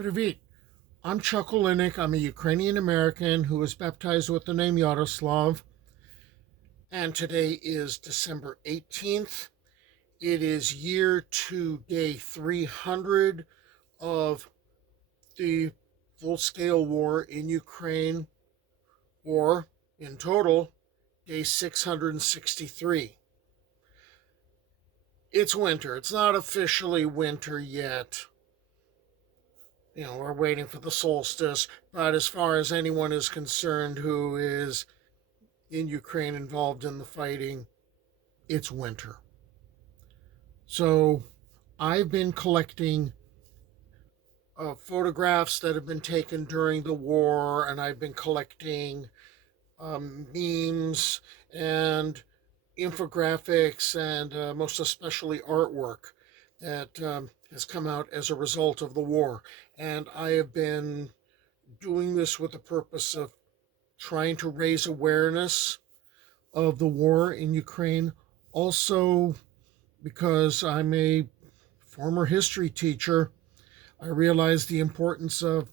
Привit. I'm Chuck Olinik. I'm a Ukrainian American who was baptized with the name Yaroslav. And today is December 18th. It is year 2, day 300 of the full scale war in Ukraine, or in total, day 663. It's winter. It's not officially winter yet. We're waiting for the solstice, but as far as anyone is concerned who is in Ukraine involved in the fighting, it's winter. So I've been collecting photographs that have been taken during the war, and I've been collecting memes and infographics and most especially artwork that has come out as a result of the war. And I have been doing this with the purpose of trying to raise awareness of the war in Ukraine. Also, because I'm a former history teacher, I realize the importance of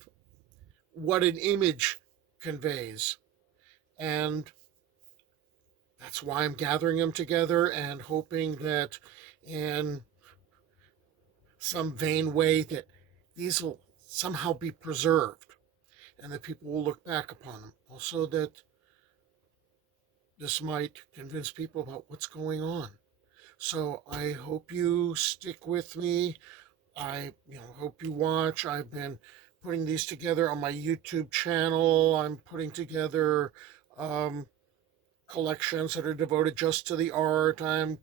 what an image conveys. And that's why I'm gathering them together and hoping that in some vain way that these will somehow be preserved and that people will look back upon them. Also that this might convince people about what's going on. So I hope you stick with me. I hope you watch. I've been putting these together on my YouTube channel. I'm putting together collections that are devoted just to the art. I'm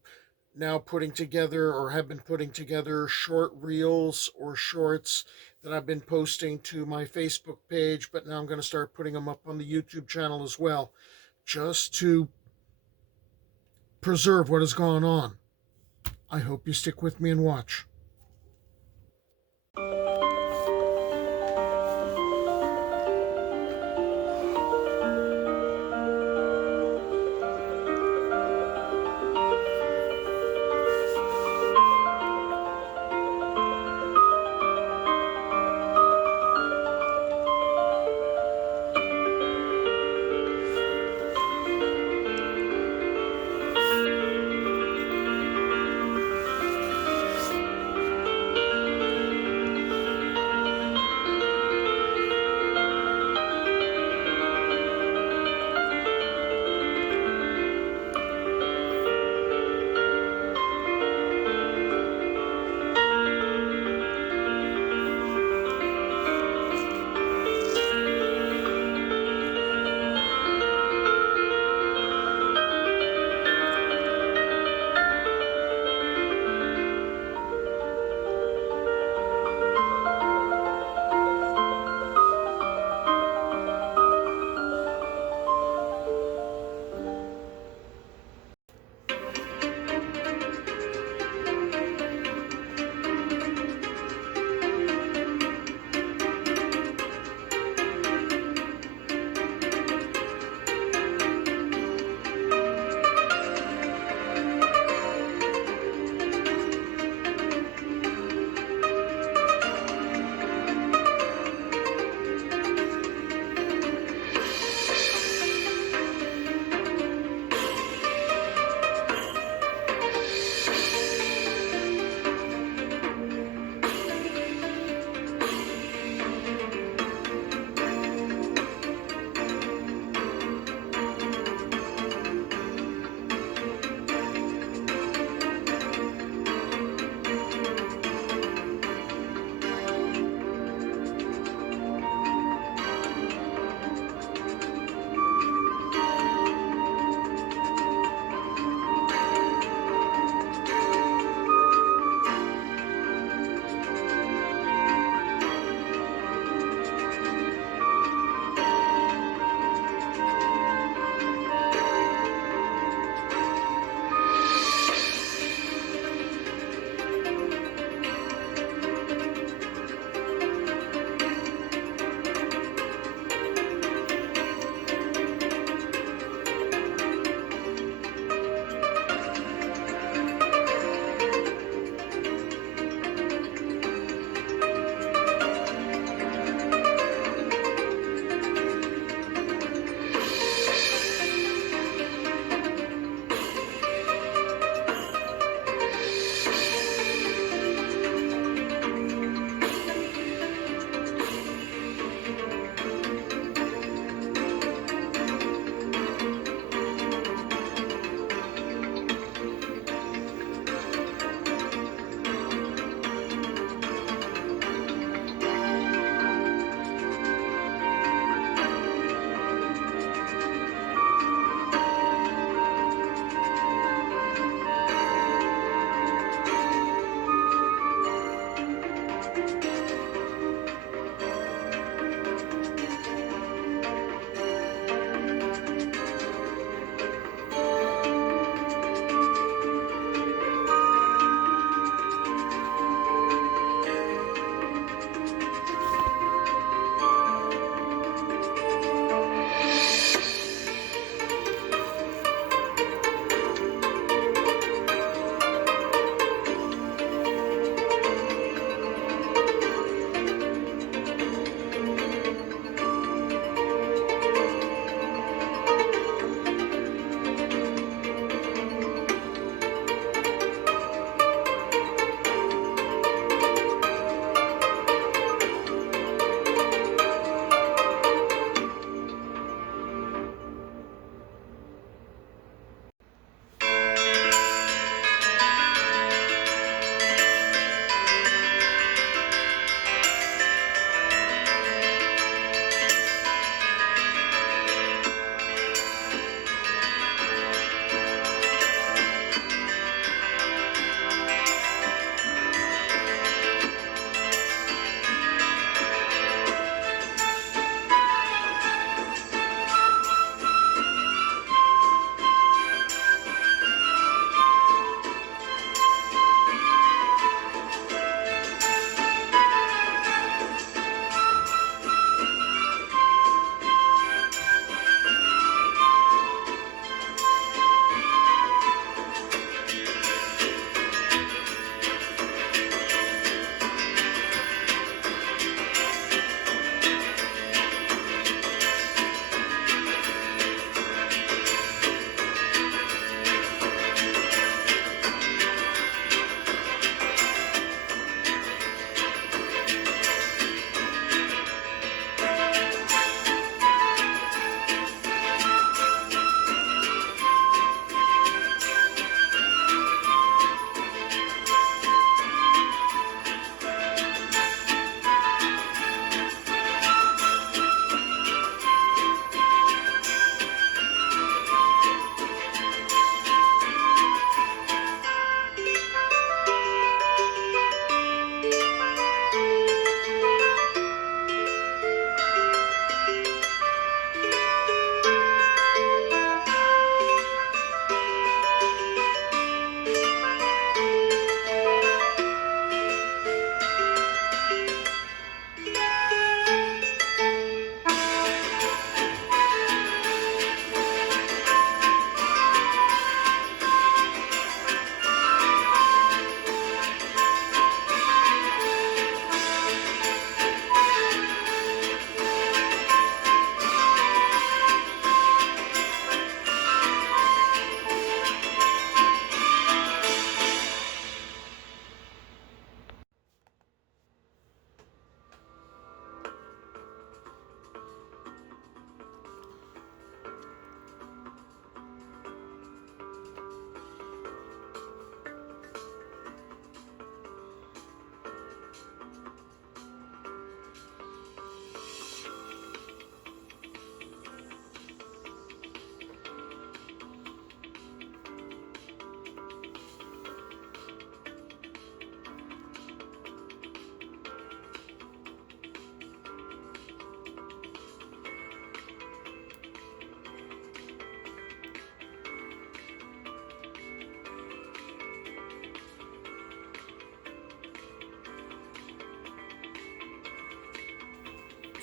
now putting together, or have been putting together, short reels or shorts that I've been posting to my Facebook page, but now I'm going to start putting them up on the YouTube channel as well, just to preserve what has gone on. I hope you stick with me and watch.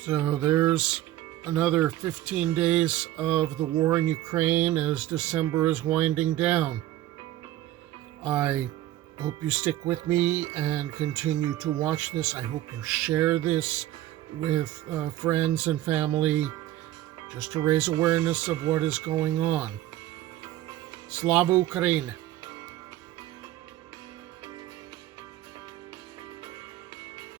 So there's another 15 days of the war in Ukraine as December is winding down. I hope you stick with me and continue to watch this. I hope you share this with friends and family just to raise awareness of what is going on. Slava Ukraini!